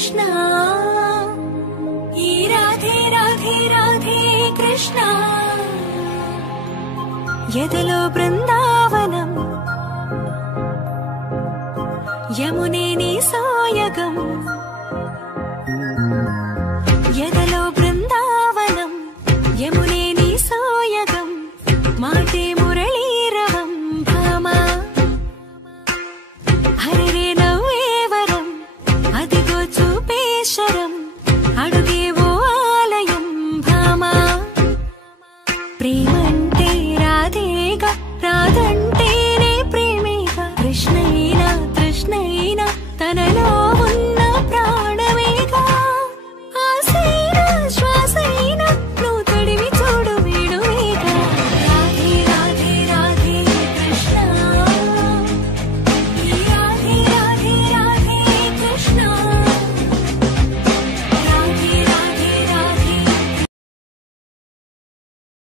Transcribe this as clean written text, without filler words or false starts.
కృష్ణ ఈ రాధే రాధే రాధే కృష్ణ ఎదలో బృందావనం యమునే నీ సోయగం ఎదలో బృందావనం యమునే నీ సోయగం మాటే